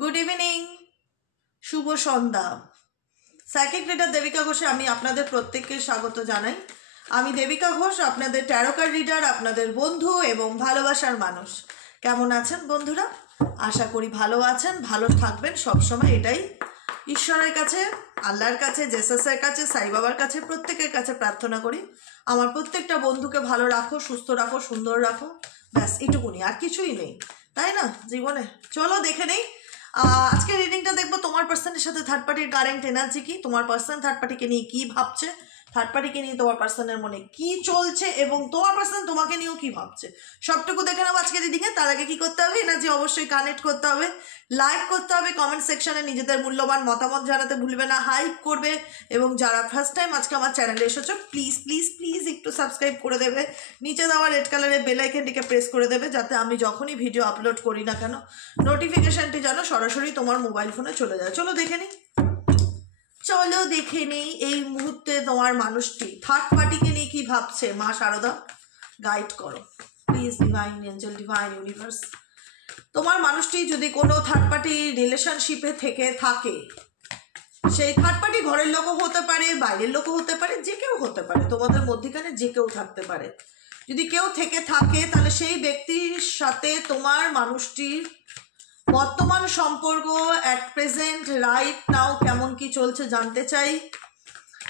Good evening, শুভ সন্ধ্যা। Psychic reader Devika ঘোষে আমি আপনাদের প্রত্যেককে স্বাগত জানাই। আমি দেবিকা ঘোষ, আপনাদের ট্যারো কার্ড রিডার, আপনাদের বন্ধু এবং ভালোবাসার মানুষ। কেমন আছেন বন্ধুরা? আশা করি ভালো আছেন, ভালো থাকবেন সবসময়। এটাই ঈশ্বরের কাছে, আল্লাহর কাছে, জেসাসের কাছে, সাই বাবার কাছে, প্রত্যেকের কাছে প্রার্থনা করি আমার প্রত্যেকটা বন্ধুকে ভালো রাখো, সুস্থ রাখো, সুন্দর রাখো। ব্যাস এটুকুনি, আর কিছুই নেই, তাই না জীবনে? চলো দেখে নেই আজকে রিডিংটা দেখবো তোমার পার্সনের সাথে থার্ড পার্টির কারেন্ট এনার্জি কি, তোমার পার্সন থার্ড পার্টিকে নিয়ে কি ভাবছে, থার্ড পার্টিকে নিয়ে তোমার পার্সনের মনে কি চলছে এবং তোমার পার্সন তোমাকে নিয়েও কি ভাবছে, সবটুকু দেখে নেবো আজকে রিডিংয়ে। তার আগে কি করতে হবে? এনার্জি অবশ্যই কানেক্ট করতে হবে, লাইক করতে হবে, কমেন্ট সেকশনে নিজেদের মূল্যবান মতামত জানাতে ভুলবে না, হাইপ করবে এবং যারা ফার্স্ট টাইম আজকে আমার চ্যানেলে এসেছো প্লিজ প্লিজ প্লিজ একটু সাবস্ক্রাইব করে দেবে, নিচে দেওয়া রেড কালারের বেল আইকনটিকে প্রেস করে দেবে যাতে আমি যখনই ভিডিও আপলোড করি না কেন নোটিফিকেশনটি যেন সরাসরি তোমার মোবাইল ফোনে চলে যায়। চলো দেখে নিই, চলো দেখে নেই এই মুহূর্তে তোমার মানুষটি থার্ড পার্টিকে নিয়ে কি ভাবছে। মা শারদা গাইড করো please, divine angel, divine universe. তোমার মানুষটি যদি কোনো থার্ড পার্টি রিলেশনশিপে থেকে থাকে, সেই থার্ড পার্টি ঘরের লোকও হতে পারে, বাইরের লোকও হতে পারে, যে কেউ হতে পারে, তোমাদের মধ্যখানে যে কেউ থাকতে পারে। যদি কেউ থেকে থাকে তাহলে সেই ব্যক্তির সাথে তোমার মানুষটির বর্তমান সম্পর্ক অ্যাট প্রেজেন্ট রাইট নাও কেমন কি চলছে জানতে চাই।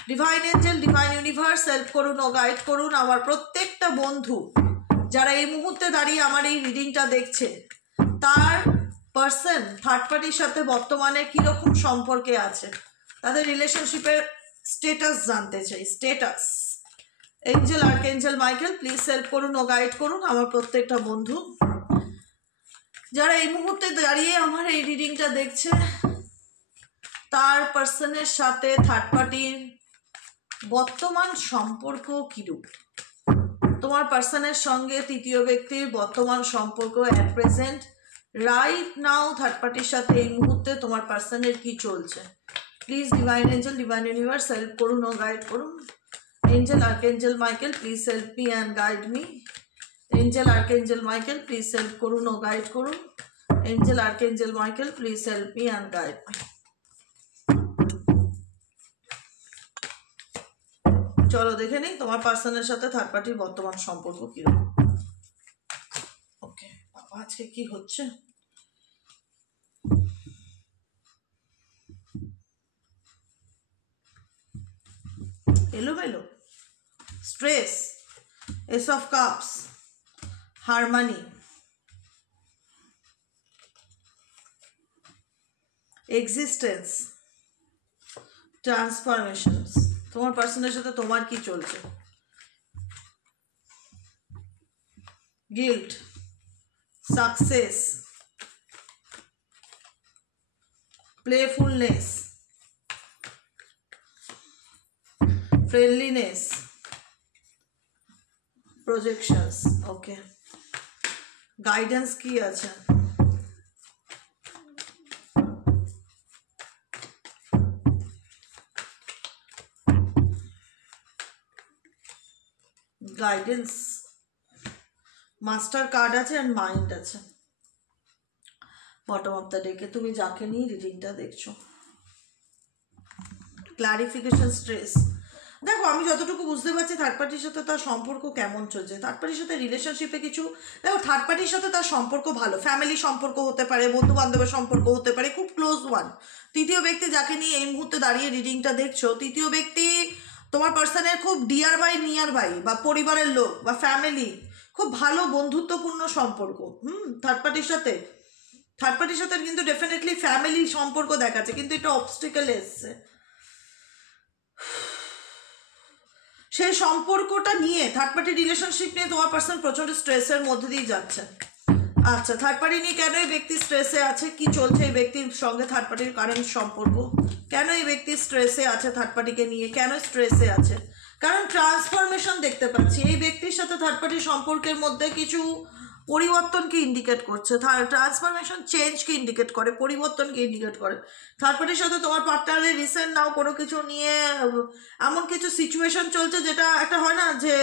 Divine angel, divine universe help করুন ও গাইড করুন আমার প্রত্যেকটা বন্ধু যারা এই মুহূর্তে দাঁড়িয়ে আমার এই রিডিংটা দেখছে, তার পার্সন থার্ড পার্টির সাথে বর্তমানে কীরকম সম্পর্কে আছে, তাদের রিলেশনশিপের স্টেটাস জানতে চাই। Status angel, archangel Michael please help করুন ও গাইড করুন আমার প্রত্যেকটা বন্ধু যারা এই মুহূর্তে দাঁড়িয়ে আমার এই রিডিংটা দেখছে, তার পার্সনের সাথে থার্ড পার্টির বর্তমান সম্পর্ক কিরূপ, তোমার পার্সনের সঙ্গে তৃতীয় ব্যক্তির বর্তমান সম্পর্ক at present right now third পার্টির সাথে এই মুহূর্তে তোমার পার্সনের কি চলছে। Please divine angel, divine universe help করুন ও গাইড করুন। Angel, archangel Michael please help me and guide me. Angel, archangel Michael please help করুন ও গাইড করুন। Angel, archangel Michael please help me and guide me. চলো দেখে নিই তোমার পার্সনের সাথে থার্ড পার্টির বর্তমান সম্পর্ক কিরকম। ওকে বাবা, আজকে কি হচ্ছে? এলোমেলো, stress, ace of cups, harmony, existence, transformations. তোমার পার্সনের সাথে তোমার কি চলছে? Guilt, success, playfulness, friendliness, projections. Okay, guidance কি আছে? গাইডেন্স, মাস্টার কার্ড আছে অ্যান্ড মাইন্ড আছে। বটম অফ দ্য ডেকে তুমি যাকে নিয়ে রিডিংটা দেখছো, ক্লারিফিকেশন, স্ট্রেস। দেখো আমি যতটুকু বুঝতে পারছি থার্ড পার্টির সাথে তার সম্পর্ক কেমন চলছে, থার্ড পার্টির সাথে রিলেশনশিপে কিছু, দেখো থার্ড পার্টির সাথে তার সম্পর্ক ভালো, ফ্যামিলি সম্পর্ক হতে পারে, বন্ধু বান্ধবের সম্পর্ক হতে পারে, খুব ক্লোজ ওয়ান। তৃতীয় ব্যক্তি যাকে নিয়ে এই মুহূর্তে দাঁড়িয়ে রিডিংটা দেখছো, তৃতীয় ব্যক্তি তোমার পার্সনের খুব ডিয়ার বাই নিয়ার বাই বা পরিবারের লোক বা ফ্যামিলি, খুব ভালো বন্ধুত্বপূর্ণ সম্পর্ক। থার্ড পার্টির সাথে কিন্তু ডেফিনেটলি ফ্যামিলি সম্পর্ক দেখাচ্ছে, কিন্তু এটা অবস্টিকেল এসছে। সেই সম্পর্কটা নিয়ে থার্ড পার্টি রিলেশনশিপ নিয়ে তোমার পার্সন প্রচন্ড স্ট্রেসের মধ্যে দিয়ে যাচ্ছে। আচ্ছা, থার্ড পার্টি নিয়ে কেন এই ব্যক্তি স্ট্রেসে আছে, কি চলছে এই ব্যক্তির সঙ্গে থার্ড পার্টির কারেন্ট সম্পর্ক, কেন এই ব্যক্তি স্ট্রেসে আছে, থার্ড পার্টিকে নিয়ে কেন স্ট্রেসে আছে? কারণ ট্রান্সফরমেশন দেখতে পাচ্ছি এই ব্যক্তির সাথে থার্ড পার্টির সম্পর্কের মধ্যে কিছু পরিবর্তনকে ইন্ডিকেট করছে। ট্রান্সফরমেশন চেঞ্জকে ইন্ডিকেট করে, পরিবর্তনকে ইন্ডিকেট করে। থার্ড পার্টির সাথে তোমার পার্টনারের রিসেন্ট নাও কোনো কিছু নিয়ে এমন কিছু সিচুয়েশন চলছে যেটা একটা হয় না যে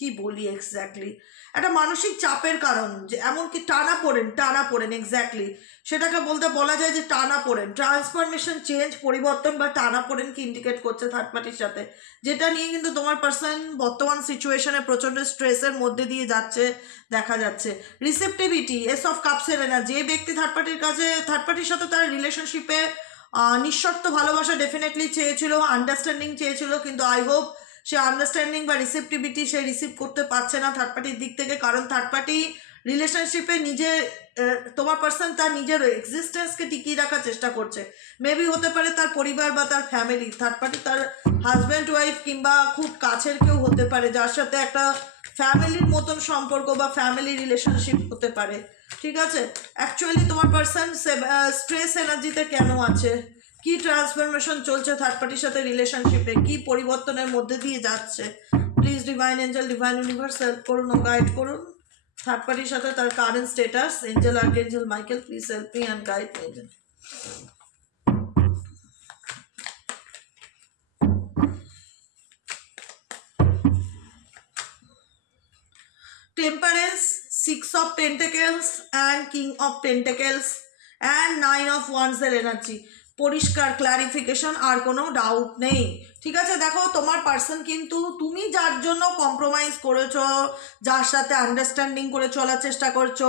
কি বলি এক্স্যাক্টলি, একটা মানসিক চাপের কারণ, যে এমনকি টানাপোড়েন এক্স্যাক্টলি সেটাকে বলা যায় যে টানাপোড়েন, ট্রান্সফরমেশন, চেঞ্জ, পরিবর্তন বা টানাপোড়েনকে ইন্ডিকেট করছে থার্ড পার্টির সাথে, যেটা নিয়ে কিন্তু তোমার পার্সন বর্তমান সিচুয়েশনে প্রচণ্ড স্ট্রেসের মধ্যে দিয়ে যাচ্ছে দেখা যাচ্ছে। রিসেপটিভিটি, এস অফ কাপসের এনার্জি, যে ব্যক্তি থার্ড পার্টির সাথে তার রিলেশনশিপে নিঃশর্ত ভালোবাসা ডেফিনেটলি চেয়েছিল, আন্ডারস্ট্যান্ডিং চেয়েছিল, কিন্তু আই হোপ সে আন্ডারস্ট্যান্ডিং বা রিসেপটিভিটি সে রিসিভ করতে পারছে না থার্ড পার্টির দিক থেকে, কারণ থার্ড পার্টি রিলেশনশিপে তোমার পার্সন তার নিজের এক্সিস্টেন্সকে টিকিয়ে রাখার চেষ্টা করছে। মেবি হতে পারে তার পরিবার বা তার ফ্যামিলি, থার্ড পার্টি তার হাজব্যান্ড ওয়াইফ কিংবা খুব কাছের কেউ হতে পারে, যার সাথে একটা ফ্যামিলির মতন সম্পর্ক বা ফ্যামিলি রিলেশনশিপ হতে পারে। ঠিক আছে, অ্যাকচুয়ালি তোমার পার্সন স্ট্রেস এনার্জিতে কেন আছে, কি ট্রান্সফরমেশন চলছে থার্ড পার্টির সাথে রিলেশনশিপে, কি পরিবর্তনের মধ্যে দিয়ে যাচ্ছে, please divine angel, divine universe help করুন ও গাইড করুন থার্ড পার্টির সাথে তার current status. Angel, archangel Michael, please help me and guide me. Temperance, Six of Pentacles and King of Pentacles and Nine of Wands এর energy, পরিষ্কার clarification, আর কোনো doubt নেই। ঠিক আছে, দেখো তোমার পার্সন কিন্তু তুমি যার জন্য কম্প্রোমাইজ করেছো, যার সাথে আন্ডারস্ট্যান্ডিং করে চলার চেষ্টা করছো,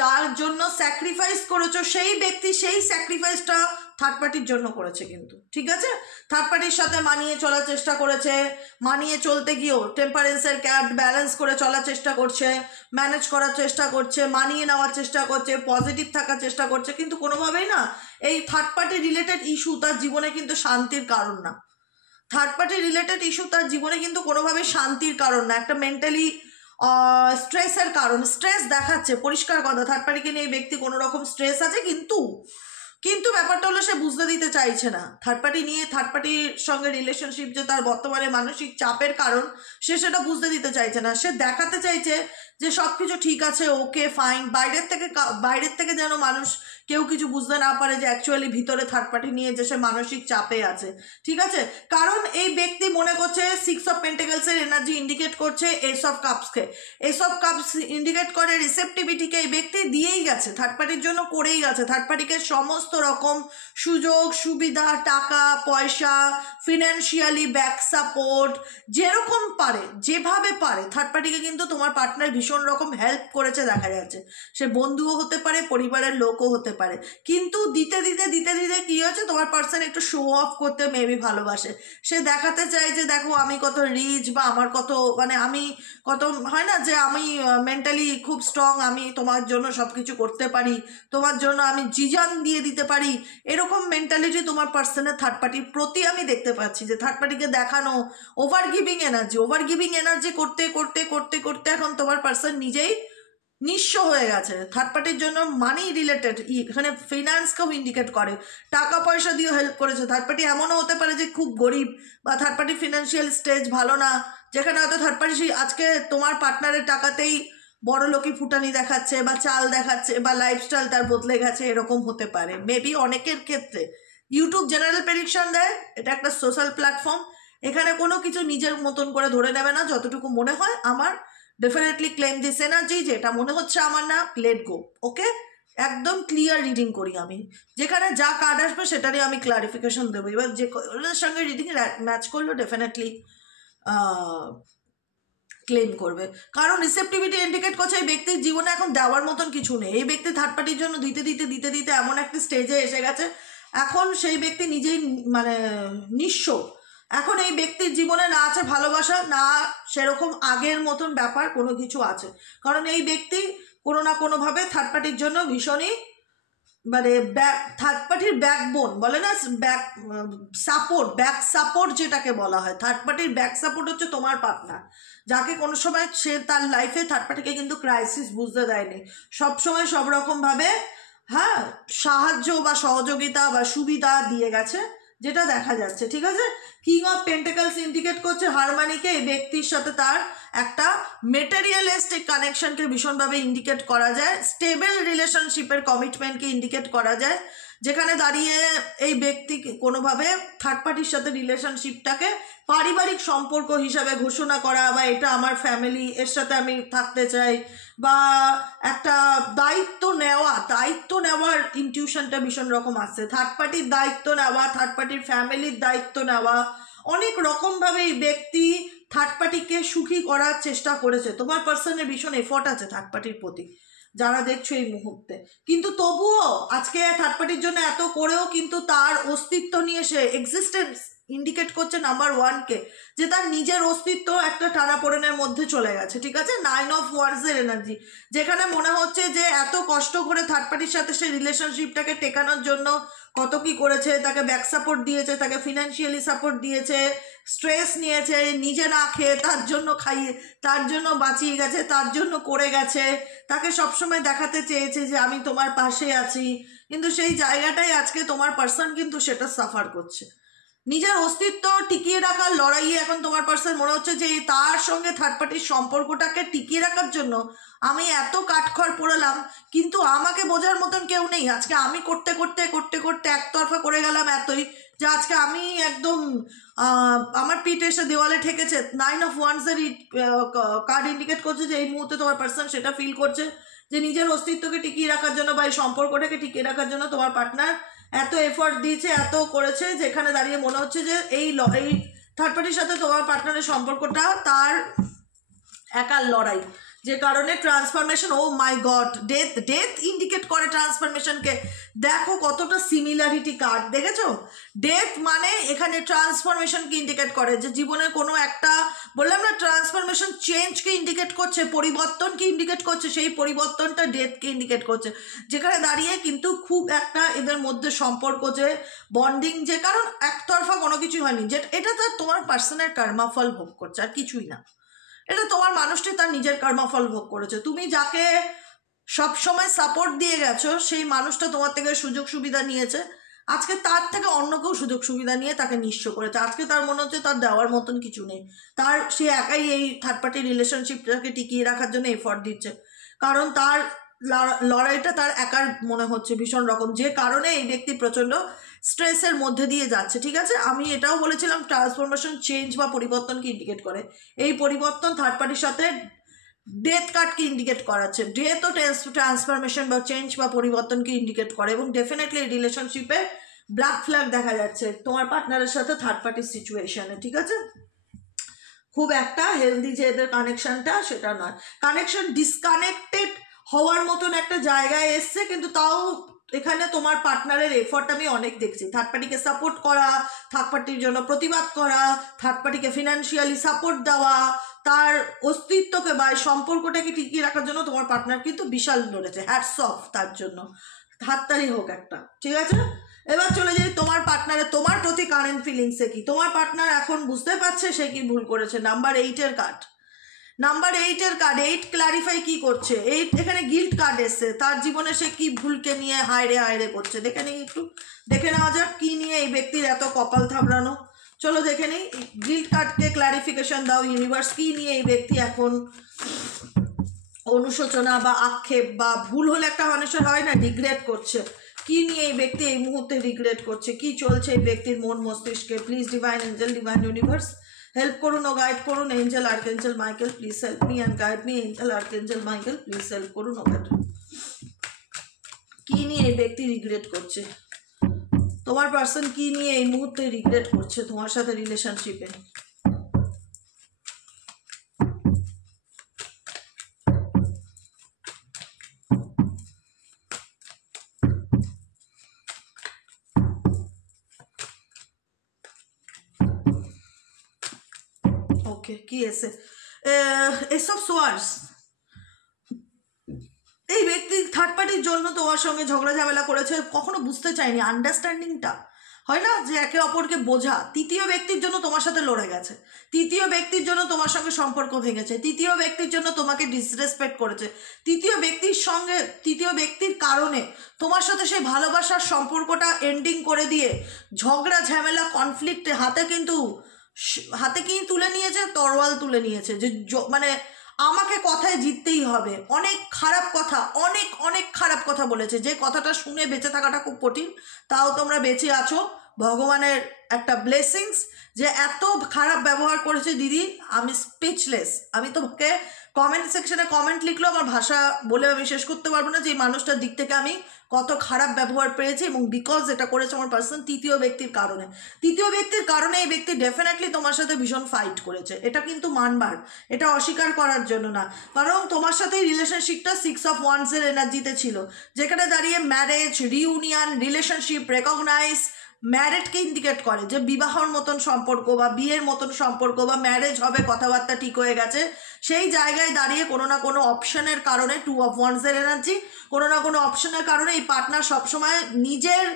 যার জন্য স্যাক্রিফাইস করেছো, সেই ব্যক্তি সেই স্যাক্রিফাইসটা থার্ড পার্টির জন্য করেছে কিন্তু। ঠিক আছে, থার্ড পার্টির সাথে মানিয়ে চলার চেষ্টা করেছে, মানিয়ে চলতে গিয়েও টেম্পারেন্সের ক্যাট ব্যালেন্স করে চলার চেষ্টা করছে, ম্যানেজ করার চেষ্টা করছে, মানিয়ে নেওয়ার চেষ্টা করছে, পজিটিভ থাকার চেষ্টা করছে, কিন্তু কোনোভাবেই না এই থার্ড পার্টি রিলেটেড ইস্যু তার জীবনে কিন্তু শান্তির কারণ না। থার্ড পার্টি রিলেটেড ইস্যু তার জীবনে কিন্তু কোনোভাবেই শান্তির কারণ না, একটা মেন্টালি স্ট্রেসের কারণ। স্ট্রেস দেখাচ্ছে, পরিষ্কার কথা, থার্ড পার্টিকে নিয়ে এই ব্যক্তি কোনো রকম স্ট্রেস আছে, কিন্তু ব্যাপারটা হলো সে বুঝতে দিতে চাইছে না। থার্ড পার্টির সঙ্গে রিলেশনশিপ যে তার বর্তমানে মানসিক চাপের কারণ, সে সেটা বুঝতে দিতে চাইছে না। সে দেখাতে চাইছে যে সব কিছু ঠিক আছে, ওকে ফাইন, বাইরের থেকে যেন মানুষ কেউ কিছু বুঝতে না পারে যে অ্যাকচুয়ালি ভিতরে থার্ড পার্টি নিয়ে যে সে মানসিক চাপে আছে। ঠিক আছে, কারণ এই ব্যক্তি মনে করছে সিক্স অফ পেন্টাকেলসের এনার্জি ইন্ডিকেট করছে এস অফ কাপসকে। এস অফ কাপস ইন্ডিকেট করে রিসেপটিভিটিকে এই ব্যক্তি দিয়েই গেছে, থার্ড পার্টির জন্য করেই গেছে। থার্ড পার্টিকে সমস্ত রকম সুযোগ সুবিধা, টাকা পয়সা, ফিনান্সিয়ালি ব্যাক সাপোর্ট, যেরকম পারে যেভাবে পারে থার্ড পার্টিকে কিন্তু তোমার পার্টনার ভীষণ রকম হেল্প করেছে দেখা যাচ্ছে। সে বন্ধুও হতে পারে, পরিবারের লোকও হতে পারে, কিন্তু দিতে দিতে কি হয়েছে, তোমার পার্সন একটু শো অফ করতে মেবি ভালোবাসে। সে দেখাতে চায় যে দেখো আমি কত রিচ, বা আমার কত আমি কত, হয় না যে আমি মেন্টালি খুব স্ট্রং, আমি তোমার জন্য সব কিছু করতে পারি, তোমার জন্য আমি জিজান দিয়ে দিতে পারি, এরকম মেন্টালিটি তোমার পার্সনের থার্ড পার্টির প্রতি আমি দেখতে পাচ্ছি। যে থার্ড পার্টিকে দেখানো ওভার গিভিং এনার্জি করতে করতে করতে করতে এখন তোমার পার্সন নিজেই নিঃস্ব হয়ে গেছে। থার্ড পার্টির জন্য মানি রিলেটেড, এখানে ফিনান্সকেও ইন্ডিকেট করে, টাকা পয়সা দিয়েও হেল্প করেছে। থার্ড পার্টি এমনও হতে পারে যে খুব গরিব, বা থার্ড পার্টি ফিনান্সিয়াল স্টেজ ভালো না, যেখানে হয়তো থার্ড পার্টি আজকে তোমার পার্টনারের টাকাতেই বড় লোকই ফুটানি দেখাচ্ছে, বা চাল দেখাচ্ছে, বা লাইফস্টাইল তার বদলে গেছে, এরকম হতে পারে মেবি অনেকের ক্ষেত্রে। ইউটিউব জেনারেল প্রেডিকশন দেয়, এটা একটা সোশ্যাল প্ল্যাটফর্ম, এখানে কোনো কিছু নিজের মতন করে ধরে নেবে না। যতটুকু মনে হয় আমার, ডেফিনেটলি ক্লেম দিস এনার্জি, যে এটা মনে হচ্ছে আমার না, লেট গো। ওকে, একদম ক্লিয়ার রিডিং করি আমি, যেখানে যা কার্ড আসবে সেটারই আমি ক্লারিফিকেশন দেবো। এবার যে ওদের সঙ্গে রিডিং ম্যাচ করলো ডেফিনেটলি ক্লেম করবে, কারণ রিসেপটিভিটি ইন্ডিকেট করছে এই ব্যক্তির জীবনে এখন দেওয়ার মতন কিছু নেই। এই ব্যক্তি থার্ড পার্টির জন্য দিতে দিতে এমন একটা স্টেজে এসে গেছে, এখন সেই ব্যক্তি নিজেই নিঃস্ব। এখন এই ব্যক্তির জীবনে না আছে ভালোবাসা, না সেরকম আগের মতন ব্যাপার কোনো কিছু আছে, কারণ এই ব্যক্তি কোনো না কোনোভাবে থার্ড পার্টির জন্য ভীষণই থার্ড পার্টির ব্যাকবোন বলে না, ব্যাক সাপোর্ট যেটাকে বলা হয়। থার্ড পার্টির ব্যাক সাপোর্ট হচ্ছে তোমার পার্টনার, যাকে কোনো সময় সে তার লাইফে থার্ড পার্টিকে কিন্তু ক্রাইসিস বুঝতে দেয়নি, সবসময় সব রকমভাবে সাহায্য বা সহযোগিতা বা সুবিধা দিয়ে গেছে, যেটা দেখা যাচ্ছে, ঠিক আছে। কিং অফ পেন্টাকলস ইন্ডিকেট করছে হারমানিকে, এই ব্যক্তির সাথে তার একটা মেটেরিয়ালিস্টিক কানেকশনকে ভীষণভাবে ইন্ডিকেট করা যায়, স্টেবল রিলেশনশিপের কমিটমেন্টকে ইন্ডিকেট করা যায়, যেখানে দাঁড়িয়ে এই ব্যক্তি কোনোভাবে থার্ড পার্টির সাথে রিলেশনশিপটাকে পারিবারিক সম্পর্ক হিসাবে ঘোষণা করা, বা এটা আমার ফ্যামিলি, এর সাথে আমি থাকতে চাই, বা একটা দায়িত্ব নেওয়ার ইনটিউশনটা ভীষণ রকম আসছে। থার্ড পার্টির দায়িত্ব নেওয়া, থার্ড পার্টির ফ্যামিলির দায়িত্ব নেওয়া, অনেক রকমভাবে এই ব্যক্তি থার্ড পার্টিকে সুখী করার চেষ্টা করেছে। তোমার পার্সনের ভীষণ এফর্ট আছে থার্ড পার্টির প্রতি, যারা দেখছো এই মুহূর্তে। কিন্তু তবুও আজকে থার্ড পার্টির জন্য এত করেও কিন্তু তার অস্তিত্ব নিয়ে সে এক্সিস্টেন্স ইন্ডিকেট করছে নাম্বার 1কে, যে তার নিজের অস্তিত্ব একটা টানাপোড়েনের মধ্যে চলে গেছে, ঠিক আছে। 9 অফ ওয়ান্ডসের এনার্জি, যেখানে মনে হচ্ছে যে এত কষ্ট করে থার্ড পার্টির সাথে সে রিলেশনশিপটাকে টেকানোর জন্য কত কি করেছে, তাকে ব্যাক সাপোর্ট দিয়েছে, তাকে ফিনান্সিয়ালি সাপোর্ট দিয়েছে, স্ট্রেস নিয়েছে, নিজে না খেয়ে তার জন্য খাইয়ে, তার জন্য বাঁচিয়ে গেছে, তার জন্য করে গেছে, তাকে সবসময় দেখাতে চেয়েছে যে আমি তোমার পাশে আছি। কিন্তু সেই জায়গাটাই আজকে তোমার পার্সন কিন্তু সেটা সাফার করছে। নিজের অস্তিত্ব টিকিয়ে রাখার লড়াইয়ে এখন তোমার পার্সন মনে হচ্ছে যে তার সঙ্গে থার্ড পার্টির সম্পর্কটাকে টিকিয়ে রাখার জন্য আমি এত কাঠখড় পোড়ালাম, কিন্তু আমাকে বোঝার মতন কেউ নেই। আজকে আমি করতে করতে করতে করতে একতরফা করে গেলাম এতই, যে আজকে আমি একদম আমার পিঠ এসে দেওয়ালে ঠেকেছে। 9 অফ ওয়ান্ডসের কার্ড ইন্ডিকেট করছে যে এই মুহূর্তে তোমার পার্সন সেটা ফিল করছে, যে নিজের অস্তিত্বকে টিকিয়ে রাখার জন্য বা এই সম্পর্কটাকে টিকিয়ে রাখার জন্য তোমার পার্টনার এত এফর্ট দিয়েছে, এত করেছে, যেখানে দাঁড়িয়ে মনে হচ্ছে যে এই থার্ড পার্টির সাথে তোমার পার্টনারের সম্পর্কটা তার একার লড়াই, যে কারণে ট্রান্সফরমেশন, ও মাই গড, ডেথ ইন্ডিকেট করে ট্রান্সফরমেশনকে। দেখো কতটা সিমিলারিটি কার্ড, দেখেছো? ডেথ মানে এখানে ট্রান্সফরমেশনকে ইন্ডিকেট করে, যে জীবনের কোনো একটা, বললাম না, ট্রান্সফরমেশন চেঞ্জকে ইন্ডিকেট করছে, পরিবর্তনকে ইন্ডিকেট করছে, সেই পরিবর্তনটা ডেথকে ইন্ডিকেট করছে, যেখানে দাঁড়িয়ে কিন্তু খুব একটা এদের মধ্যে সম্পর্ক, যে বন্ডিং, যে কারণ একতরফা কোনো কিছু হয়নি, যে এটা তো তোমার পার্সনের কর্মফল ভোগ করছে, আর কিছুই না। এটা তোমার মানুষটি তার নিজের কর্মফল ভোগ করেছে। তুমি যাকে সবসময় সাপোর্ট দিয়ে গেছো, সেই মানুষটা তোমার থেকে সুযোগ সুবিধা নিয়েছে, আজকে তার থেকে অন্য কেউ সুযোগ সুবিধা নিয়ে তাকে নিঃস্ব করেছে। আজকে তার মনে হচ্ছে তার দেওয়ার মতন কিছু নেই, তার সে একাই এই থার্ড পার্টি রিলেশনশিপটাকে টিকিয়ে রাখার জন্য এফর্ট দিচ্ছে, কারণ তার লড়াইটা তার একার মনে হচ্ছে ভীষণ রকম, যে কারণে এই ব্যক্তি প্রচণ্ড স্ট্রেসের মধ্যে দিয়ে যাচ্ছে, ঠিক আছে। আমি এটাও বলেছিলাম ট্রান্সফরমেশন চেঞ্জ বা পরিবর্তনকে ইন্ডিকেট করে। এই পরিবর্তন থার্ড পার্টির সাথে ডেথ কার্ডকে ইন্ডিকেট করাচ্ছে। ডেথও ট্রান্সফরমেশন বা চেঞ্জ বা পরিবর্তনকে ইন্ডিকেট করে, এবং ডেফিনেটলি রিলেশনশিপে ব্ল্যাক ফ্ল্যাগ দেখা যাচ্ছে তোমার পার্টনারের সাথে থার্ড পার্টির সিচুয়েশনে, ঠিক আছে। খুব একটা হেলদি যে এদের কানেকশনটা, সেটা নয়। কানেকশন ডিসকানেক্টেড হওয়ার মতন একটা জায়গায় এসছে, কিন্তু তাও এখানে তোমার পার্টনারের এফর্ট আমি অনেক দেখছি। থার্ড পার্টিকে সাপোর্ট করা, থার্ড পার্টির জন্য প্রতিবাদ করা, থার্ড পার্টিকে ফিনান্সিয়ালি সাপোর্ট দেওয়া, তার অস্তিত্বকে বা সম্পর্কটাকে টিকিয়ে রাখার জন্য তোমার পার্টনার কিন্তু বিশাল লড়েছে। হ্যাটস অফ তার জন্য, হাততালি হোক একটা, ঠিক আছে। এবার চলে যাই তোমার পার্টনারের, তোমার প্রতি কারেন্ট ফিলিংসে কি। তোমার পার্টনার এখন বুঝতে পারছে সে কি ভুল করেছে। নাম্বার 8-এর কার্ড, নাম্বার 8-এর কার্ড, 8 ক্লারিফাই কি করছে। 8 এখানে গিল্ট কার্ড এসছে, তার জীবনে সে কি ভুলকে নিয়ে হায়রে হায়রে করছে। দেখে নিই, একটু দেখে নেওয়া যাক কি নিয়ে এই ব্যক্তির এত কপাল থাবড়ানো। চলো দেখে নিই, গিল্ট কার্ডকে ক্লারিফিকেশন দাও ইউনিভার্স, কি নিয়ে এই ব্যক্তি এখন অনুশোচনা বা আক্ষেপ, বা ভুল হলে একটা মানুষের হয় না, রিগ্রেট করছে। কি নিয়ে এই ব্যক্তি এই মুহূর্তে রিগ্রেট করছে, কি চলছে এই ব্যক্তির মন মস্তিষ্কে। Please divine angel, divine universe help করুন ও গাইড করুন। Angel archangel Michael please help me and guide me. Angel archangel Michael please help করুন ও গাইড। কি নিয়ে এই ব্যক্তি রিগ্রেট করছে, তোমার পার্সন কি নিয়ে এই মুহূর্তে রিগ্রেট করছে তোমার সাথে রিলেশনশিপে। ওকে, কি এসে এসব সোয়ার্স। এই ব্যক্তি থার্ড পার্টির জন্য তোমার সঙ্গে ঝগড়া ঝামেলা করেছে, কখনো বুঝতে চায়নি আন্ডারস্ট্যান্ডিংটা। হয় না যে একে অপরকে বোঝা, তৃতীয় ব্যক্তির জন্য তোমার সাথে লড়ে গেছে, তৃতীয় ব্যক্তির জন্য তোমার সঙ্গে সম্পর্ক ভেঙেছে, তৃতীয় ব্যক্তির জন্য তোমাকে ডিসরেসপেক্ট করেছে, তৃতীয় ব্যক্তির কারণে তোমার সাথে সেই ভালোবাসার সম্পর্কটা এন্ডিং করে দিয়ে ঝগড়া ঝামেলা কনফ্লিক্টে হাতে কি তুলে নিয়েছে, তরোয়াল তুলে নিয়েছে যে মানে আমাকে কথায় জিততেই হবে। অনেক খারাপ কথা, অনেক খারাপ কথা বলেছে, যে কথাটা শুনে বেঁচে থাকাটা খুব কঠিন, তাও তোমরা বেঁচে আছো, ভগবানের একটা ব্লেসিংস। যে এত খারাপ ব্যবহার করেছে দিদি, আমি স্পিচলেস। আমি তোমাকে কমেন্ট সেকশনে কমেন্ট লিখলেও আমার ভাষা বলে আমি শেষ করতে পারবো না যে এই মানুষটার দিক থেকে আমি কত খারাপ ব্যবহার পেয়েছি। এবং বিকজ এটা করেছে আমার পার্সন তৃতীয় ব্যক্তির কারণে এই ব্যক্তি ডেফিনেটলি তোমার সাথে ভীষণ ফাইট করেছে। এটা কিন্তু মানবার, এটা অস্বীকার করার জন্য না, কারণ তোমার সাথে এই রিলেশনশিপটা 6 of Wands এনার্জিতে ছিল, যেখানে দাঁড়িয়ে ম্যারেজ, রিউনিয়ন, রিলেশনশিপ, রেকগনাইজ, ম্যারেজকে ইন্ডিকেট করে যে বিবাহর মতন সম্পর্ক বা বিয়ের মতন সম্পর্ক বা ম্যারেজ হবে, কথাবার্তা ঠিক হয়ে গেছে। সেই জায়গায় দাঁড়িয়ে কোনো না কোনো অপশনের কারণে 2 of Wands এনার্জি, কোনো না কোনো অপশনের কারণে এই পার্টনার সবসময় নিজের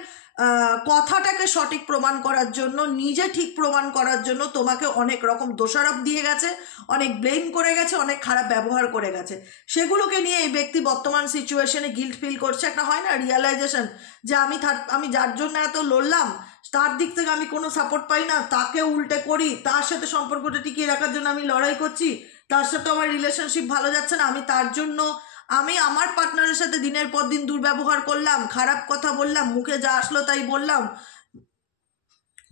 কথাটাকে সঠিক প্রমাণ করার জন্য, নিজে ঠিক প্রমাণ করার জন্য তোমাকে অনেক রকম দোষারোপ দিয়ে গেছে, অনেক ব্লেম করে গেছে, অনেক খারাপ ব্যবহার করে গেছে। সেগুলোকে নিয়ে এই ব্যক্তি বর্তমান সিচুয়েশনে গিল্ট ফিল করছে। একটা হয় না রিয়েলাইজেশন যে আমি যার জন্য এত লড়লাম তার দিক থেকে আমি কোনো সাপোর্ট পাই না, তাকে উল্টে করি, তার সাথে সম্পর্কটা টিকিয়ে রাখার জন্য আমি লড়াই করছি, তার সাথে আমার রিলেশনশিপ ভালো যাচ্ছে না, আমি তার জন্য আমি আমার পার্টনারের সাথে দিনের পর দিন দুর্ব্যবহার করলাম, খারাপ কথা বললাম, মুখে যা আসলো তাই বললাম,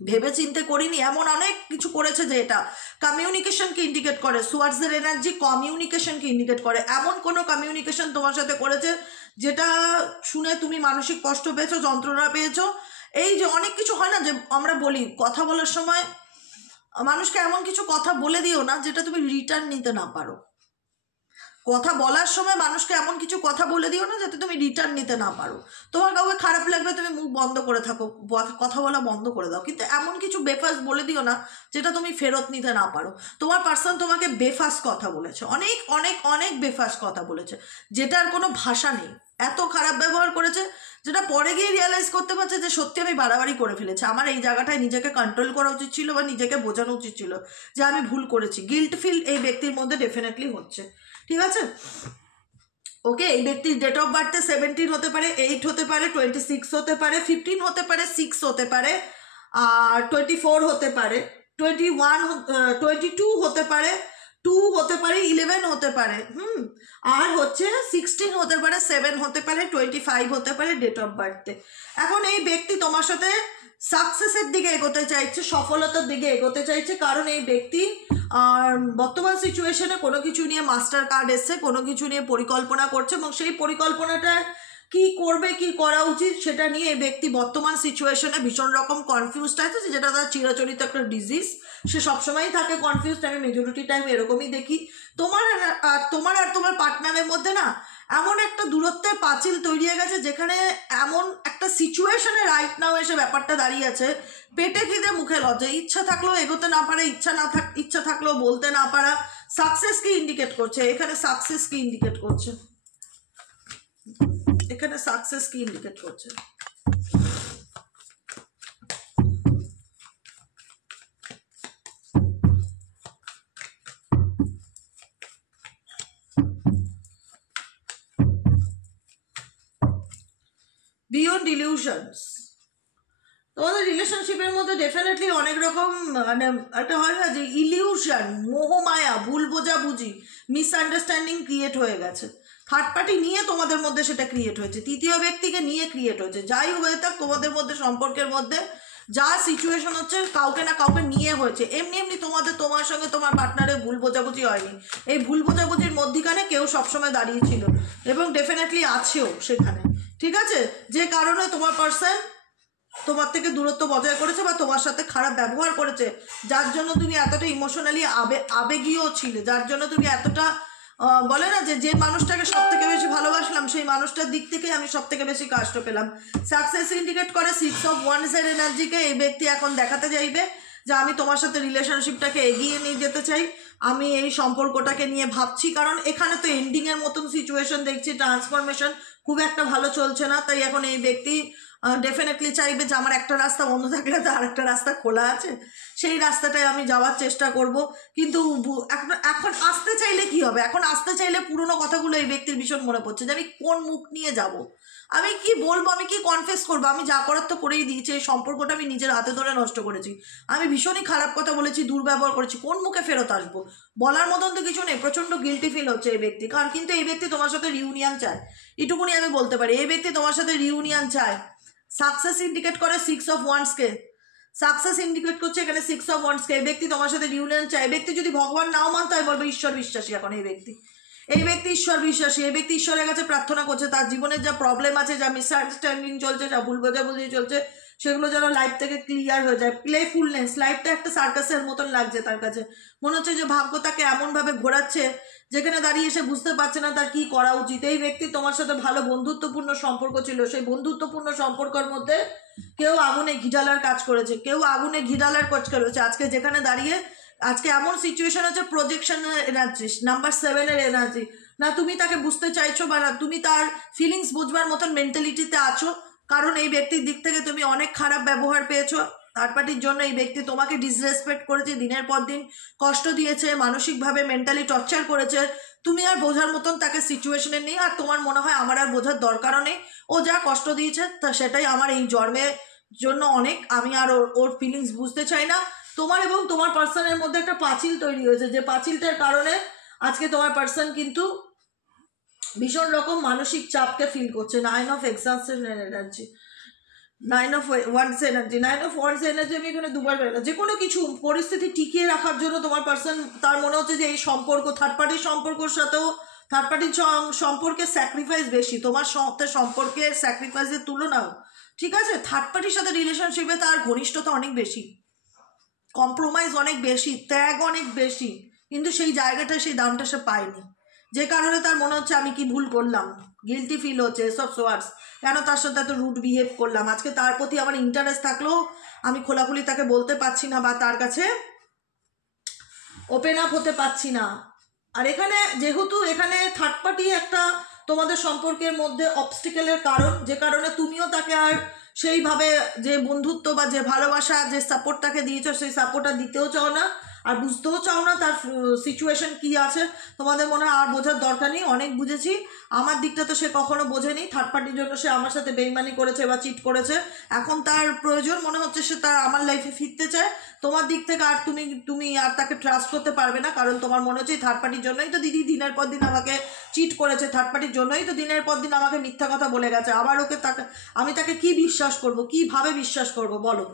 ভেবে চিন্তে করিনি, এমন অনেক কিছু করেছে যে এটা কমিউনিকেশনকে ইন্ডিকেট করে। সুয়ার্ডসের এনার্জি কমিউনিকেশনকে ইন্ডিকেট করে। এমন কোনো কমিউনিকেশন তোমার সাথে করেছে যেটা শুনে তুমি মানসিক কষ্ট পেয়েছো, যন্ত্রণা পেয়েছো। এই যে অনেক কিছু হয় না যে আমরা বলি কথা বলার সময় মানুষকে এমন কিছু কথা বলে দিও না যেটা তুমি রিটার্ন নিতে না পারো। কথা বলার সময় মানুষকে এমন কিছু কথা বলে দিও না যাতে তুমি রিটার্ন নিতে না পারো। তোমার কাউকে খারাপ লাগবে, তুমি মুখ বন্ধ করে থাকো, কথা বলা বন্ধ করে দাও, কিন্তু এমন কিছু বেফাস বলে দিও না যেটা তুমি ফেরত নিতে না পারো। তোমার পার্সন তোমাকে বেফাস কথা বলেছে, অনেক অনেক অনেক বেফাস কথা বলেছে, যেটার কোনো ভাষা নেই। এত খারাপ ব্যবহার করেছে যেটা পরে গিয়ে রিয়েলাইজ করতে পারছে যে সত্যি আমি বাড়াবাড়ি করে ফেলেছি, আমার এই জায়গাটায় নিজেকে কন্ট্রোল করা উচিত ছিল বা নিজেকে বোঝানো উচিত ছিল যে আমি ভুল করেছি। গিল্ট ফিল এই ব্যক্তির মধ্যে ডেফিনেটলি হচ্ছে, ঠিক আছে? ওকে, এই ব্যক্তির ডেট অফ বার্থে 17 হতে পারে, 8 হতে পারে, 26 হতে পারে, 15 হতে পারে, 6 হতে পারে, আর 24 হতে পারে, 22 হতে পারে, 2 হতে পারে, 11 হতে পারে, আর হচ্ছে 16 হতে পারে, 7 হতে পারে, 25 হতে পারে ডেট অফ বার্থে। এখন এই ব্যক্তি তোমার সাথে সাকসেসের দিকে এগোতে চাইছে, সফলতার দিকে এগোতে চাইছে, কারণ এই ব্যক্তি আর বর্তমান সিচুয়েশনে কোনো কিছু নিয়ে মাস্টার কার্ড এসছে, কোনো কিছু নিয়ে পরিকল্পনা করছে, এবং সেই পরিকল্পনাটা কি করবে, কি করা উচিত সেটা নিয়ে এই ব্যক্তি বর্তমান সিচুয়েশনে ভীষণ রকম কনফিউজড আছে, যেটা তার চিরাচরিত একটা ডিজিজ। সে সবসময়ই থাকে কনফিউজড, আমি মেজরিটি টাইম এরকমই দেখি। তোমার আর তোমার পার্টনারের মধ্যে না এমন একটা দূরত্বের পাঁচিল তৈরি হয়ে গেছে, যেখানে এমন একটা সিচুয়েশনে রাইট নাও এসে ব্যাপারটা দাঁড়িয়ে আছে, পেটে খিদে মুখে লজ্জা, ইচ্ছা থাকলেও এগোতে না পারে, ইচ্ছা থাকলেও বলতে না পারা। সাকসেস কি ইন্ডিকেট করছে এখানে? সাকসেস কি ইন্ডিকেট করছে এখানে? সাকসেস কি ইন্ডিকেট করছে? বিয়ন্ড ইলিউশনস। তোমাদের রিলেশনশিপের মধ্যে ডেফিনেটলি অনেক রকম মানে একটা হয় না যে ইলিউশন, মোহমায়া, ভুল বোঝাবুঝি, মিসআন্ডারস্ট্যান্ডিং ক্রিয়েট হয়ে গেছে। থার্ড পার্টি নিয়ে তোমাদের মধ্যে সেটা ক্রিয়েট হয়েছে, তৃতীয় ব্যক্তিকে নিয়ে ক্রিয়েট হয়েছে। যাই হয়ে থাক তোমাদের মধ্যে সম্পর্কের মধ্যে যা সিচুয়েশন হচ্ছে কাউকে না কাউকে নিয়ে হয়েছে। এমনি তোমার সঙ্গে তোমার পার্টনারের ভুল বোঝাবুঝি হয়নি, এই ভুল বোঝাবুঝির মধ্যিখানে কেউ সবসময় দাঁড়িয়েছিল এবং ডেফিনেটলি আছেও সেখানে, ঠিক আছে? যে কারণে তোমার পার্সন তোমার থেকে দূরত্ব বজায় করেছে বা তোমার সাথে খারাপ ব্যবহার করেছে, যার জন্য তুমি এতটা ইমোশনালি আবেগীয় ছিলে, যার জন্য তুমি এতটা বলে না যে মানুষটাকে সব থেকে বেশি ভালোবাসলাম সেই মানুষটার দিক থেকে আমি সব থেকে বেশি কষ্ট পেলাম। সাকসেস ইন্ডিকেট করে 6 of Wands এর এনার্জিকে। এই ব্যক্তি এখন দেখাতে চাইবে যে আমি তোমার সাথে রিলেশনশিপটাকে এগিয়ে নিয়ে যেতে চাই, আমি এই সম্পর্কটাকে নিয়ে ভাবছি, কারণ এখানে তো এন্ডিংয়ের মতন সিচুয়েশন দেখছি, ট্রান্সফরমেশন খুব একটা ভালো চলছে না। তাই এখন এই ব্যক্তি ডেফিনেটলি চাইবে যে আমার একটা রাস্তা বন্ধ থাকলে তো আরেকটা রাস্তা খোলা আছে, সেই রাস্তাটায় আমি যাওয়ার চেষ্টা করব। কিন্তু এখন আসতে চাইলে কি হবে, এখন আসতে চাইলে পুরনো কথাগুলো এই ব্যক্তির ভীষণ মনে পড়ছে যে আমি কোন মুখ নিয়ে যাব, আমি কি বলবো, আমি কি কনফেস করবো, আমি যা করার তো করেই দিয়েছি, এই সম্পর্কটা আমি নিজের হাতে ধরে নষ্ট করেছি, আমি ভীষণই খারাপ কথা বলেছি, দুর্ব্যবহার করেছি, কোন মুখে ফেরত আসবো, বলার মতন তো কিছু নেই। প্রচণ্ড গিল্টি ফিল হচ্ছে এই ব্যক্তি, কারণ কিন্তু এই ব্যক্তি তোমার সাথে রিউনিয়ন চায়, এটুকুনি আমি বলতে পারি, এই ব্যক্তি তোমার সাথে রিউনিয়ন চায়। সাকসেস ইন্ডিকেট করে 6 of Wands-কে, সাকসেস ইন্ডিকেট করছে এখানে 6 of Wands-কে। এই ব্যক্তি তোমার সাথে রিউনিয়ন চায়। এই ব্যক্তি যদি ভগবান নাও মানতে হয় বলবে ঈশ্বর বিশ্বাসী। এখন এই ব্যক্তি ঈশ্বর বিশ্বাসী, এই ব্যক্তি ঈশ্বরের কাছে প্রার্থনা করছে তার জীবনের যা প্রবলেম আছে, যা মিসআন্ডারস্ট্যান্ডিং চলছে, যা ভুল বোঝাবুঝি চলছে, সেগুলো যেন লাইফ থেকে ক্লিয়ার হয়ে যায়। প্লেফুলনেস, লাইফটা একটা সার্কাসের মতন লাগছে তার কাছে, মনে হচ্ছে যে ভাগ্য তাকে এমনভাবে ঘোরাচ্ছে যেখানে দাঁড়িয়ে সে বুঝতে পারছে না তার কি করা উচিত। এই ব্যক্তি তোমার সাথে ভালো বন্ধুত্বপূর্ণ সম্পর্ক ছিল, সেই বন্ধুত্বপূর্ণ সম্পর্কের মধ্যে কেউ আগুনে ঘি ঢালার কাজ করেছে, কেউ আগুনে ঘি ঢালার কাজ করেছে। আজকে যেখানে দাঁড়িয়ে আজকে এমন সিচুয়েশন হচ্ছে, প্রজেকশন এনার্জি, নাম্বার 7-এর এনার্জি, না তুমি তাকে বুঝতে চাইছো বা না তুমি তার ফিলিংস বুঝবার মতন মেন্টালিটিতে আছো, কারণ এই ব্যক্তির দিক থেকে তুমি অনেক খারাপ ব্যবহার পেয়েছো। থার্ড পার্টির জন্য এই ব্যক্তি তোমাকে ডিসরেসপেক্ট করেছে, দিনের পর দিন কষ্ট দিয়েছে, মানসিকভাবে মেন্টালি টর্চার করেছে। তুমি আর বোঝার মতন তাকে সিচুয়েশনে নেই, আর তোমার মনে হয় আমার আর বোঝার দরকারও নেই, ও যা কষ্ট দিয়েছে তা সেটাই আমার এই জন্মের জন্য অনেক, আমি আর ওর ফিলিংস বুঝতে চাই না। তোমার এবং তোমার পার্সনের মধ্যে একটা পাঁচিল তৈরি হয়েছে, যে পাঁচিলটার কারণে আজকে তোমার পার্সন কিন্তু ভীষণ রকম মানসিক চাপকে ফিল করছে। 9 of Exaltation energy, 9 of Wands energy, 9 of Wands energy আমি এখানে দুবার পেলাম। যে কোনো কিছু পরিস্থিতি টিকিয়ে রাখার জন্য তোমার পার্সন, তার মনে হচ্ছে যে এই সম্পর্ক, থার্ড পার্টির সম্পর্কের সাথেও, থার্ড পার্টির সম্পর্কে স্যাক্রিফাইস বেশি, তোমার সাথে সম্পর্কের স্যাক্রিফাইসের তুলনাও, ঠিক আছে, থার্ড পার্টির সাথে রিলেশনশিপে তার ঘনিষ্ঠতা অনেক বেশি, কম্প্রোমাইজ অনেক বেশি, ত্যাগ অনেক বেশি, কিন্তু সেই জায়গাটা, সেই দামটা সে পায়নি, যে কারণে তার মনে হচ্ছে আমি কি ভুল করলাম, গিলটি ফিল হচ্ছে, এসব সোয়ার্স, কেন তার সাথে এত রুড বিহেভ করলাম। আজকে তার প্রতি আমার ইন্টারেস্ট থাকলেও আমি খোলাখুলি তাকে বলতে পারছি না বা তার কাছে ওপেন আপ হতে পারছি না। আর এখানে যেহেতু এখানে থার্ড পার্টি একটা তোমাদের সম্পর্কের মধ্যে অবস্টিকেলের কারণ, যে কারণে তুমিও তাকে আর সেইভাবে যে বন্ধুত্ব বা যে ভালোবাসা, যে সাপোর্টটাকে দিয়েছো, সেই সাপোর্টটা দিতেও চাও না, আর বুঝতেও চাও না তার সিচুয়েশন কি আছে। তোমাদের মনে হয় আর বোঝার দরকার নেই, অনেক বুঝেছি, আমার দিকটা তো সে কখনো বোঝেনি, থার্ড পার্টির জন্য সে আমার সাথে বেইমানি করেছে বা চিট করেছে, এখন তার প্রয়োজন মনে হচ্ছে সে তার আমার লাইফে ফিরতে চায়। তোমার দিক থেকে আর তুমি আর তাকে ট্রাস্ট করতে পারবে না, কারণ তোমার মনে হচ্ছে থার্ড পার্টির জন্যই তো দিদি দিনের পর দিন আমাকে চিট করেছে, থার্ড পার্টির জন্যই তো দিনের পর দিন আমাকে মিথ্যা কথা বলে গেছে, আবার আমি তাকে কি বিশ্বাস করব, কিভাবে বিশ্বাস করব বলো।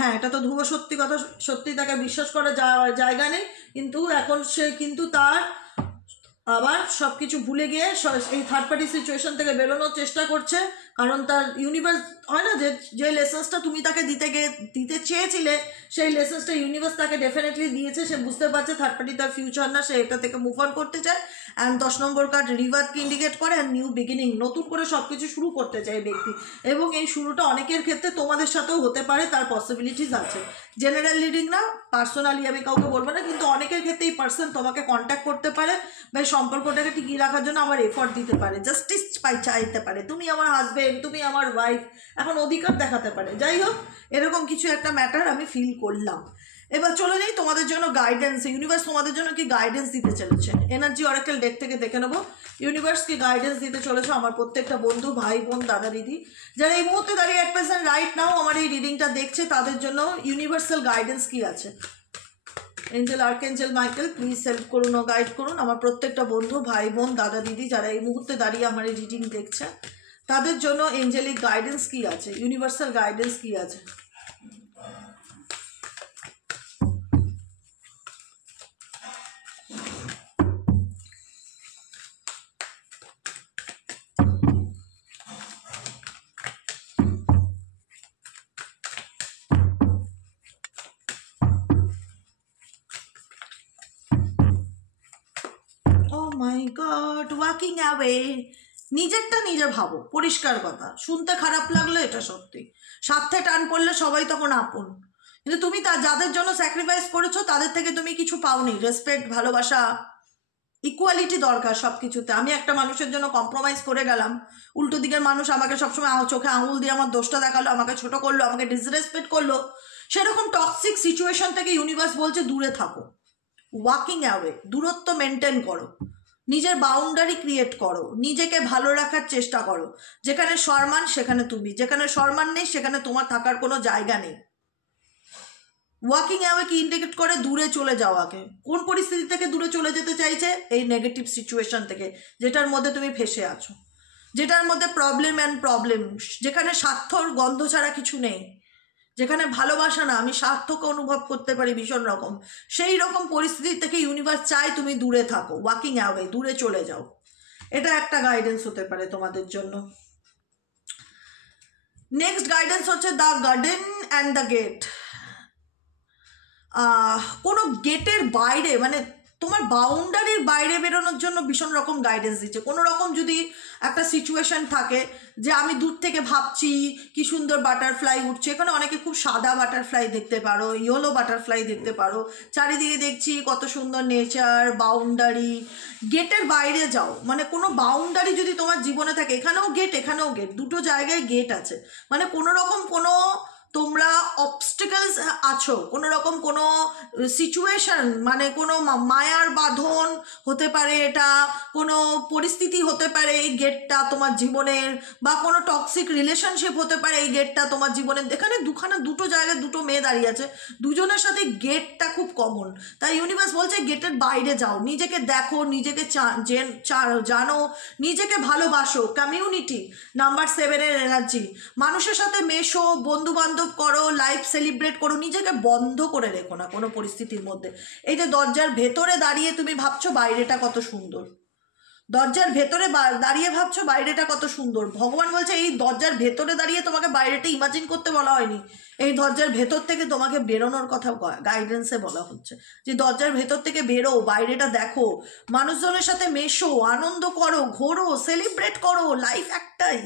হ্যাঁ, এটা তো ধ্রুব সত্যি কথা, সত্যি তাকে বিশ্বাস করার জায়গা নেই, কিন্তু এখন সে কিন্তু তার আবার সব কিছু ভুলে গিয়ে এই থার্ড পার্টি সিচুয়েশন থেকে বেরোনোর চেষ্টা করছে, কারণ তার ইউনিভার্স হয় না, যে লেসেন্সটা তুমি তাকে দিতে চেয়েছিলে, সেই লেসেন্সটা ইউনিভার্স তাকে ডেফিনেটলি দিয়েছে। সে বুঝতে পারছে থার্ড পার্টি তার ফিউচার না, সে এটা থেকে মুভ অন করতে চায়। অ্যান্ড 10 নম্বর কার্ড রিভার্টকে ইন্ডিকেট করে, অ্যান্ড নিউ বিগিনিং, নতুন করে সব কিছু শুরু করতে চায় এই ব্যক্তি, এবং এই শুরুটা অনেকের ক্ষেত্রে তোমাদের সাথেও হতে পারে, তার পসিবিলিটিস আছে। জেনারেল রিডিং না, পার্সোনালি আমি কাউকে বলবো না, কিন্তু অনেকের ক্ষেত্রে এই পার্সন তোমাকে কন্ট্যাক্ট করতে পারে বা এই সম্পর্কটাকে টিকিয়ে রাখার জন্য আমার এফর্ট দিতে পারে, জাস্টিস চাইতে পারে, তুমি আমার হাজবেন্ড, তুমি আমার ওয়াইফ, এখন অধিকার দেখাতে পারে। যাই হোক, এরকম কিছু একটা ম্যাটার আমি ফিল করলাম। এবার চলে যাই তোমাদের জন্য গাইডেন্স, ইউনিভার্স তোমাদের জন্য কি গাইডেন্স দিতে চলেছে। এনার্জি অরাকেল ডেক থেকে দেখে নেবো ইউনিভার্স কি গাইডেন্স দিতে চলেছে আমার প্রত্যেকটা বন্ধু, ভাই বোন, দাদা দিদি, যারা এই মুহূর্তে দাঁড়িয়ে এট প্রেজেন্ট রাইট নাও আমার এই রিডিংটা দেখছে, তাদের জন্য ইউনিভার্সাল গাইডেন্স কি আছে। Angel, archangel Michael, please help করুন ও গাইড করুন আমার প্রত্যেকটা বন্ধু, ভাই বোন, দাদা দিদি, যারা এই মুহূর্তে দাঁড়িয়ে আমার এই রিডিং দেখছে, তাদের জন্য এঞ্জেলিক গাইডেন্স কি আছে, ইউনিভার্সাল গাইডেন্স কি আছে। মাই গড, ওয়াকিং অ্যাওয়ে, নিজেরটা নিজে ভাবো, পরিষ্কার কথা, শুনতে খারাপ লাগলো এটা সত্যি, স্বার্থে টান পড়লে সবাই তখন আপন, কিন্তু তুমি যাদের জন্য স্যাক্রিফাইস করেছো তাদের থেকে তুমি কিছু পাওনি, রেসপেক্ট, ভালোবাসা, ইকুয়ালিটি দরকার সব কিছুতে। আমি একটা মানুষের জন্য কম্প্রোমাইজ করে গেলাম, উল্টো দিকের মানুষ আমাকে সবসময় চোখে আঙুল দিয়ে আমার দোষটা দেখালো, আমাকে ছোট করলো, আমাকে ডিসরেসপেক্ট করলো, সেরকম টক্সিক সিচুয়েশন থেকে ইউনিভার্স বলছে দূরে থাকো, ওয়াকিং অ্যাওয়ে, দূরত্ব মেনটেন করো, নিজের বাউন্ডারি ক্রিয়েট করো, নিজেকে ভালো রাখার চেষ্টা করো। যেখানে সম্মান সেখানে তুমি, যেখানে সম্মান নেই সেখানে তোমার থাকার কোনো জায়গা নেই। ওয়াকিং অ্যাওয়ে কি ইন্ডিকেট করে? দূরে চলে যাওয়াকে। কোন পরিস্থিতি থেকে দূরে চলে যেতে চাইছে? এই নেগেটিভ সিচুয়েশন থেকে, যেটার মধ্যে তুমি ফেসে আছো, যেটার মধ্যে প্রবলেম, যেখানে স্বার্থর গন্ধ ছাড়া কিছু নেই, যেখানে ভালোবাসা না, আমি স্বার্থকে অনুভব করতে পারি ভীষণ রকম, সেই রকম পরিস্থিতি থেকে ইউনিভার্স চায় তুমি দূরে থাকো, ওয়াকিং অ্যাওয়ে, দূরে চলে যাও। এটা একটা গাইডেন্স হতে পারে তোমাদের জন্য। নেক্সট গাইডেন্স হচ্ছে the garden and the gate. কোনো গেটের বাইরে, মানে তোমার বাউন্ডারির বাইরে বেরোনোর জন্য ভীষণ রকম গাইডেন্স দিচ্ছে। কোনো রকম যদি একটা সিচুয়েশন থাকে যে আমি দূর থেকে ভাবছি কি সুন্দর বাটারফ্লাই উঠছে, এখানে অনেকে খুব সাদা বাটারফ্লাই দেখতে পারো, ইয়েলো বাটারফ্লাই দেখতে পারো, চারিদিকে দেখছি কত সুন্দর নেচার, বাউন্ডারি। গেটের বাইরে যাও, মানে কোনো বাউন্ডারি যদি তোমার জীবনে থাকে, এখানেও গেট, দুটো জায়গায় গেট আছে, মানে কোনো রকম কোনো তোমরা অবস্টেকলস আছো, কোনো রকম কোনো সিচুয়েশন, মানে কোনো মায়ার বাঁধন হতে পারে, এটা কোনো পরিস্থিতি হতে পারে এই গেটটা তোমার জীবনের, বা কোনো টক্সিক রিলেশনশিপ হতে পারে এই গেটটা তোমার জীবনের। এখানে দুটো জায়গায় দুটো মেয়ে দাঁড়িয়ে আছে, দুজনের সাথে গেটটা খুব কমন। তাই ইউনিভার্স বলছে গেটের বাইরে যাও, নিজেকে দেখো, নিজেকে জানো, নিজেকে ভালোবাসো। কমিউনিটি নাম্বার 7-এর এনার্জি, মানুষের সাথে মেশো, বন্ধু বান্ধব করো, লাইফ সেলিব্রেট করো, নিজেকে বন্ধ করে রেখো না কোনো পরিস্থিতির মধ্যে। এই যে দরজার ভেতরে দাঁড়িয়ে তুমি ভাবছো বাইরেটা কত সুন্দর, দরজার ভেতরে দাঁড়িয়ে ভাবছো বাইরেটা কত সুন্দর, ভগবান বলছে এই দরজার ভেতরে দাঁড়িয়ে তোমাকে বাইরেটা ইমাজিন করতে বলা হয়নি, এই দরজার ভেতর থেকে তোমাকে বেরোনোর কথা গাইডেন্সে বলা হচ্ছে, যে দরজার ভেতর থেকে বেরো, বাইরেটা দেখো, মানুষজনের সাথে মেশো, আনন্দ করো, ঘোরো, সেলিব্রেট করো। লাইফ একটাই,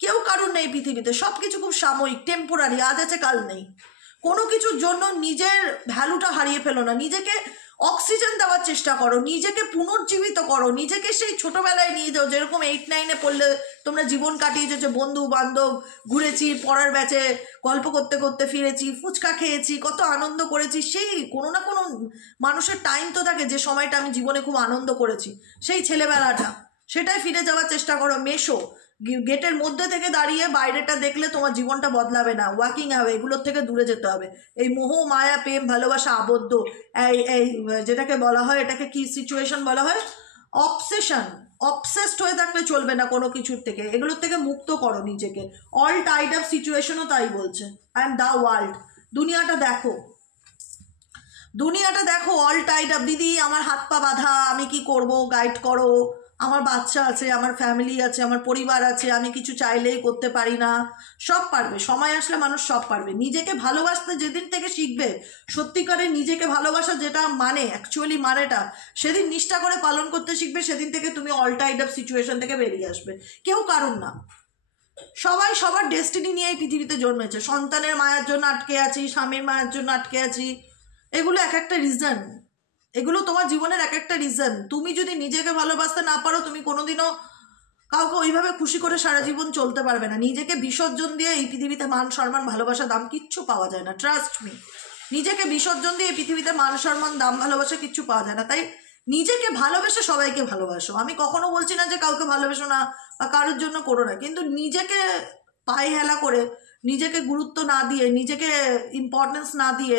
কেউ কারুর নেই পৃথিবীতে, সব কিছু খুব সাময়িক, টেম্পোরারি, আজ আছে কাল নেই। কোনো কিছুর জন্য নিজের ভ্যালুটা হারিয়ে ফেলো না, নিজেকে অক্সিজেন দেওয়ার চেষ্টা করো, নিজেকে পুনর্জীবিত করো, নিজেকে সেই ছোটোবেলায় নিয়ে যাও, যেরকম 8-9-এ পড়লে তোমরা জীবন কাটিয়েছো, যে বন্ধু বান্ধব ঘুরেছি, পড়ার ব্যাচে গল্প করতে করতে ফিরেছি, ফুচকা খেয়েছি, কত আনন্দ করেছি। সেই কোনো না কোনো মানুষের টাইম তো থাকে যে সময়টা আমি জীবনে খুব আনন্দ করেছি, সেই ছেলেবেলাটা, সেটাই ফিরে যাওয়ার চেষ্টা করো। মেশো, গেটের মধ্যে থেকে দাঁড়িয়ে বাইরেটা দেখলে তোমার জীবনটা বদলাবে না, ওয়াকিং হবে, এগুলোর থেকে দূরে যেতে হবে। এই মোহ মায়া প্রেম ভালোবাসা আবদ্ধ, এই যেটাকে বলা হয়, এটাকে কি সিচুয়েশন বলা হয়? অবসেসড হয়ে থাকলে চলবে না কোনো কিছুর থেকে, এগুলোর থেকে মুক্ত করো নিজেকে। অল টাইড আপ সিচুয়েশনও তাই বলছে, আই এম দ্য ওয়ার্ল্ড, দুনিয়াটা দেখো, অল টাইড আপ। দিদি আমার হাত পা বাঁধা, আমি কি করব, গাইড করো, আমার বাচ্চা আছে, আমার ফ্যামিলি আছে, আমার পরিবার আছে, আমি কিছু চাইলেই করতে পারি না। সব পারবে, সময় আসলে মানুষ সব পারবে। নিজেকে ভালোবাসতে যেদিন থেকে শিখবে, সত্যিকারের নিজেকে ভালোবাসা যেটা মানে, অ্যাকচুয়ালি মানেটা সেদিন নিষ্ঠা করে পালন করতে শিখবে, সেদিন থেকে তুমি অল টাইড আপ সিচুয়েশন থেকে বেরিয়ে আসবে। কেউ কারণ না, সবাই সবার ডেস্টিনি নিয়েই পৃথিবীতে জন্মেছে। সন্তানের মায়ের জন্য আটকে আছি, স্বামীর মায়ের জন্য আটকে আছি, এগুলো এক একটা রিজন, এগুলো তোমার জীবনের এক একটা রিজন। তুমি যদি নিজেকে ভালোবাসতে না পারো, তুমি কোনোদিনও কাউকে ওইভাবে খুশি করে সারা জীবন চলতে পারবে না। নিজেকে বিসর্জন দিয়ে এই পৃথিবীতে মান সম্মান ভালোবাসা দাম কিচ্ছু পাওয়া যায় না, ট্রাস্ট মি। নিজেকে বিসর্জন দিয়ে এই পৃথিবীতে মান সম্মান দাম ভালোবাসা কিচ্ছু পাওয়া যায় না। তাই নিজেকে ভালোবেসে সবাইকে ভালোবাসো। আমি কখনো বলছি না যে কাউকে ভালোবেসো না বা কারোর জন্য করো না, কিন্তু নিজেকে পায়ে হেলা করে, নিজেকে গুরুত্ব না দিয়ে, নিজেকে ইম্পর্টেন্স না দিয়ে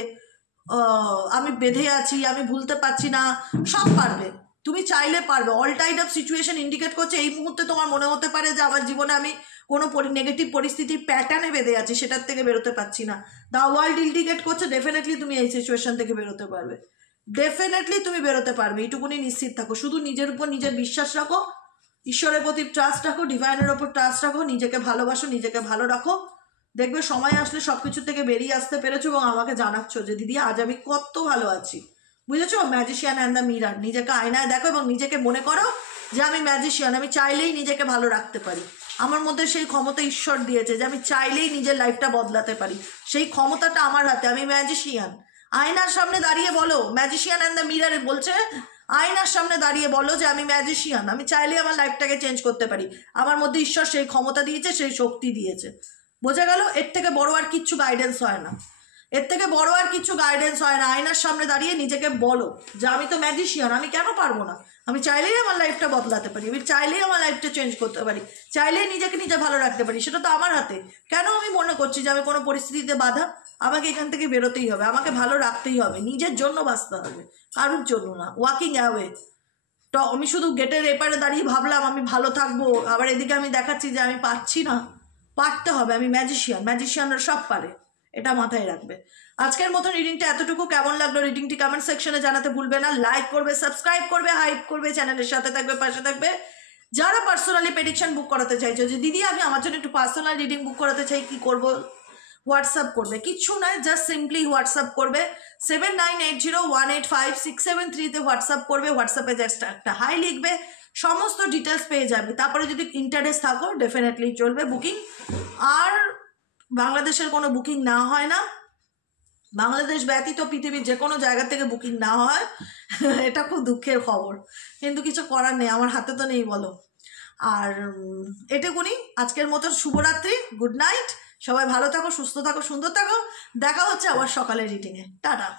আমি বেঁধে আছি, আমি ভুলতে পারছি না, সব পারবে, তুমি চাইলে পারবে। All Tide up situation indicate করছে এই মুহূর্তে তোমার মনে হতে পারে যে আমার জীবনে আমি কোনো নেগেটিভ পরিস্থিতির প্যাটার্নে বেঁধে আছি, সেটার থেকে বেরোতে পারছি না। দ্য ওয়ার্ল্ড ইন্ডিকেট করছে ডেফিনেটলি তুমি এই সিচুয়েশন থেকে বেরোতে পারবে, ডেফিনেটলি তুমি বেরোতে পারবে, এইটুকুনি নিশ্চিত থাকো। শুধু নিজের উপর নিজের বিশ্বাস রাখো, ঈশ্বরের প্রতি ট্রাস্ট রাখো, ডিভাইনের ওপর ট্রাস্ট রাখো, নিজেকে ভালোবাসো, নিজেকে ভালো রাখো। দেখবে সময় আসলে সব কিছু থেকে বেরিয়ে আসতে পেরেছো এবং আমাকে জানাচ্ছ যে দিদি আজ আমি কত ভালো আছি। বুঝেছো? ম্যাজিশিয়ান অ্যান্ড দ্য মিরার, নিজেকে আয়নায় দেখো এবং নিজেকে মনে করো যে আমি ম্যাজিশিয়ান, আমি চাইলেই নিজেকে ভালো রাখতে পারি। আমার মধ্যে সেই ক্ষমতা ঈশ্বর দিয়েছে যে আমি চাইলেই নিজের লাইফটা বদলাতে পারি, সেই ক্ষমতাটা আমার হাতে, আমি ম্যাজিশিয়ান। আয়নার সামনে দাঁড়িয়ে বলো, ম্যাজিশিয়ান অ্যান্ড দ্য মিরারে বলছে আয়নার সামনে দাঁড়িয়ে বলো যে আমি ম্যাজিশিয়ান, আমি চাইলে আমার লাইফটাকে চেঞ্জ করতে পারি, আমার মধ্যে ঈশ্বর সেই ক্ষমতা দিয়েছে, সেই শক্তি দিয়েছে। বোঝা গেল? এর থেকে বড় আর কিচ্ছু গাইডেন্স হয় না, এর থেকে বড় আর কিছু গাইডেন্স হয় না। আয়নার সামনে দাঁড়িয়ে নিজেকে বলো যে আমি তো ম্যাজিশিয়ান, আমি কেন পারবো না, আমি চাইলেই আমার লাইফটা বদলাতে পারি, আমি চাইলেই আমার লাইফটা চেঞ্জ করতে পারি, চাইলেই নিজেকে নিজে ভালো রাখতে পারি, সেটা তো আমার হাতে। কেন আমি মনে করছি যে আমি কোনো পরিস্থিতিতে বাধা? আমাকে এখান থেকে বেরোতেই হবে, আমাকে ভালো রাখতেই হবে, নিজের জন্য বাঁচতে হবে, কারোর জন্য না। Walking away. তো আমি শুধু গেটের এপারে দাঁড়িয়ে ভাবলাম আমি ভালো থাকবো, আবার এদিকে আমি দেখাচ্ছি যে আমি পারছি না। পারতে হবে, আমি ম্যাজিশিয়ান, ম্যাজিশিয়ানরা সব পারে, এটা মাথায় রাখবে। আজকের মতো রিডিংটা এতটুকু। কেমন লাগলো রিডিংটি কমেন্ট সেকশনে জানাতে ভুলবে না। লাইক করবে, সাবস্ক্রাইব করবে, হাইপ করবে, চ্যানেলের সাথে থাকবে, পাশে থাকবে। যারা পার্সোনালি প্রেডিকশন বুক করাতে চাইছো যে দিদি আমি আমার জন্য একটু পার্সোনাল রিডিং বুক করাতে চাই, কি করব? হোয়াটসঅ্যাপ করবে, কিচ্ছু নয়, জাস্ট সিম্পলি হোয়াটসঅ্যাপ করবে 7980185673 হোয়াটসঅ্যাপ করবে। হোয়াটসঅ্যাপে জাস্ট একটা হাই লিখবে, সমস্ত ডিটেলস পেয়ে যাবে। তারপরে যদি ইন্টারেস্ট থাকো ডেফিনেটলি চলবে বুকিং। আর বাংলাদেশের কোনো বুকিং না হয় না, বাংলাদেশ ব্যতীত পৃথিবীর যে কোনো জায়গা থেকে বুকিং না হয়, এটা খুব দুঃখের খবর, কিন্তু কিছু করার নেই, আমার হাতে তো নেই বলো। আর এটুকুনি আজকের মতো। শুভরাত্রি, গুড নাইট, সবাই ভালো থাকো, সুস্থ থাকো, সুন্দর থাকো। দেখা হচ্ছে আবার সকালের রিডিংয়ে। টাটা।